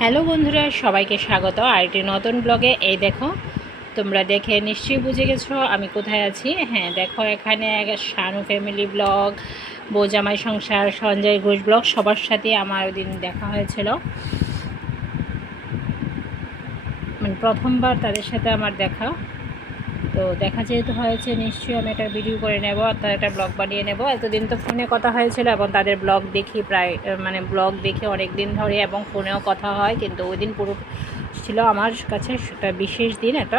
Hello বন্ধুরা, সবাইকে স্বাগত আরেকটি নতুন ব্লগে। এই দেখো, তোমরা দেখে নিশ্চয়ই বুঝে গেছো আমি কোথায় আছি। হ্যাঁ দেখো, এখানে শানু ফ্যামিলি ব্লগ, বৌজামাই সংসার, সঞ্জয় ঘোষ ব্লগ সবার সাথে আমার ওই দিন দেখা হয়েছিল। মানে প্রথমবার তাদের সাথে আমার দেখা। তো দেখা যেহেতু হয়েছে, নিশ্চয়ই আমি একটা ভিডিও করে নেব, অর্থাৎ একটা ব্লগ বানিয়ে নেব। এতদিন তো ফোনে কথা হয়েছিল এবং তাদের ব্লগ দেখি প্রায়, মানে ব্লগ দেখে অনেক দিন ধরে এবং ফোনেও কথা হয়, কিন্তু ওই দিন পুরো ছিল আমার কাছে একটা বিশেষ দিন। একটা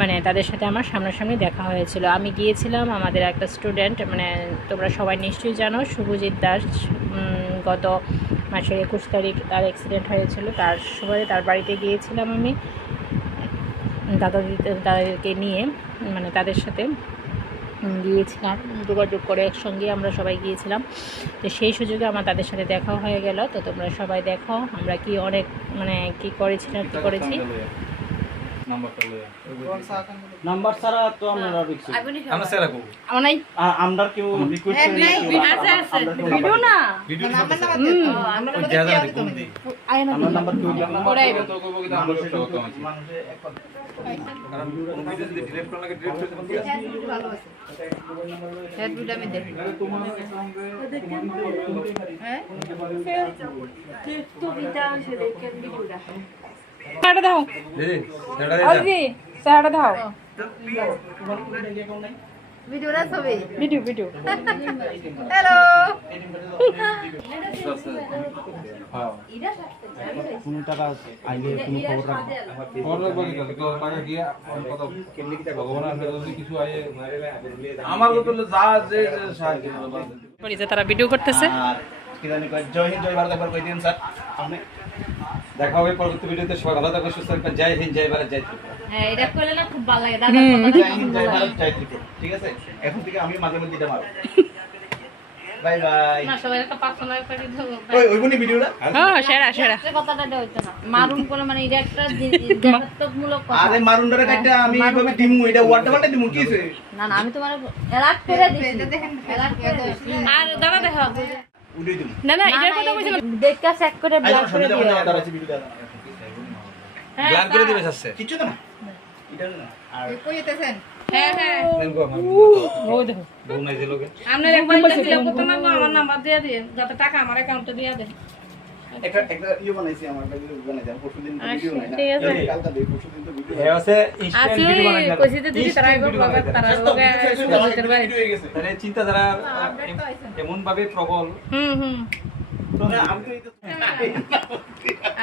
মানে তাদের সাথে আমার সামনাসামনি দেখা হয়েছিল। আমি গিয়েছিলাম, আমাদের একটা স্টুডেন্ট, মানে তোমরা সবাই নিশ্চয়ই জানো, শুভজিৎ দাস, গত মাসের 21 তারিখ তার অ্যাক্সিডেন্ট হয়েছিল। তার সময় তার বাড়িতে গিয়েছিলাম আমি তাদেরকে নিয়ে, মানে তাদের সাথে গিয়েছিলাম, যোগাযোগ করে একসঙ্গে আমরা সবাই গিয়েছিলাম। তো সেই সুযোগে আমার তাদের সাথে দেখাও হয়ে গেল। তো তোমরা সবাই দেখো আমরা কি অনেক মানে কি করেছিলাম, কি করেছি। নাম্বার ছাড়া তো আমরা রিকোয়েস্ট আমরা সেরা করব নাই আমরা কেউ রিকোয়েস্ট করি আছে ভিডিও না ভিডিও আমরা জায়গা কোন দি আমরা নাম্বার কেউ পড়াইব তো কইব কি আমরা সব তো আছে কারণ কোন ভিডিও যদি ডিলিট করা লাগে ডিলিট করতে পারি ভালো আছে হেড ভিডিও আমি দেখি তোমার অ্যাকাউন্টে হ্যাঁ তো বিটান সে দেখেন ভিডিওটা সাড়া দাও দিদি সেটা অলজি সাড়া দাও ভিডিওটা ছবি ভিডিও হ্যালো হ্যাঁ কোন টাকা আইলে কোনো খবর রাখবে খবর রাখবো কি টাকা গিয়া কত কেমনি কি ভগবান আছে যদি কিছু আয়ে আমার তো যা যে সাহায্য করবে পরিচয় তারা ভিডিও করতেছে। আর কি জানি কয় জয় হিন্দ জয় ভারত একবার কই দিন স্যার আপনি দেখা হবে পরবর্তী ভিডিওতে। সবাই ভালো থাকবেন, সুস্থ থাকবেন। জয় হিন্দ, জয় ভারত, জয় ত্রিপুরা। হ্যাঁ এটা করলে না খুব ভালো লাগে দাদা জয় হিন্দ জয় ভারত জয় ত্রিপুরা। ঠিক আছে, এখন থেকে আমি মাঝে মধ্যে এটা মারব। Bye bye. না সবাই একটা পার্সোনাল করে দেবো ওইগুনি ভিডিওটা হ্যাঁ সেরা একটা কথাটা দেওয়া হইতো না মারুন করে মানে এটা একটা দেশাত্মকমূলক কথা আরে মারুন্ডারে কাটটা আমি এইভাবে দিমু, এটা ওয়াটার বাটে দিমু কি হইছে? না না আমি তোমার অ্যালার্ট করে দিছি এটা দেখেন অ্যালার্ট করে দিছি আর দাদা দেখো উড়ে দিমু। না এটার কথা বলছিলাম। দেখা চেক করে আই ব্লক করে দিও দাদা আছে ভিডিও দাদা। ব্ল্যাক করে দিবে আসছে কিছু তো না এটা না। আর কই যেতেছেন হ্যাঁ দেখো আমার ও দেখো বউ নাই দিলোকে আপনার একবার দিলে কত না আমার নাম্বার দিয়ে দিন, যাতে টাকা আমার অ্যাকাউন্টে দিয়ে দেন। একটা ইয়ে বানাইছি, আমার ভিডিও বানাইছি। আমি পরশুদিন ভিডিও নাই না, ঠিক আছে। কালকে দেই, পরশুদিন তো ভিডিও এ আছে ইনস্ট্যান্ট আসলে ভিডিও বানাই না। কইছি তো দিদি তারা আইবো ব্লগার, তারা লগে সুযোগের ভাই। ভিডিও হয়ে গেছে। তাহলে চিন্তাধারা এমন ভাবে প্রবল হুম তো আমি তো এই তো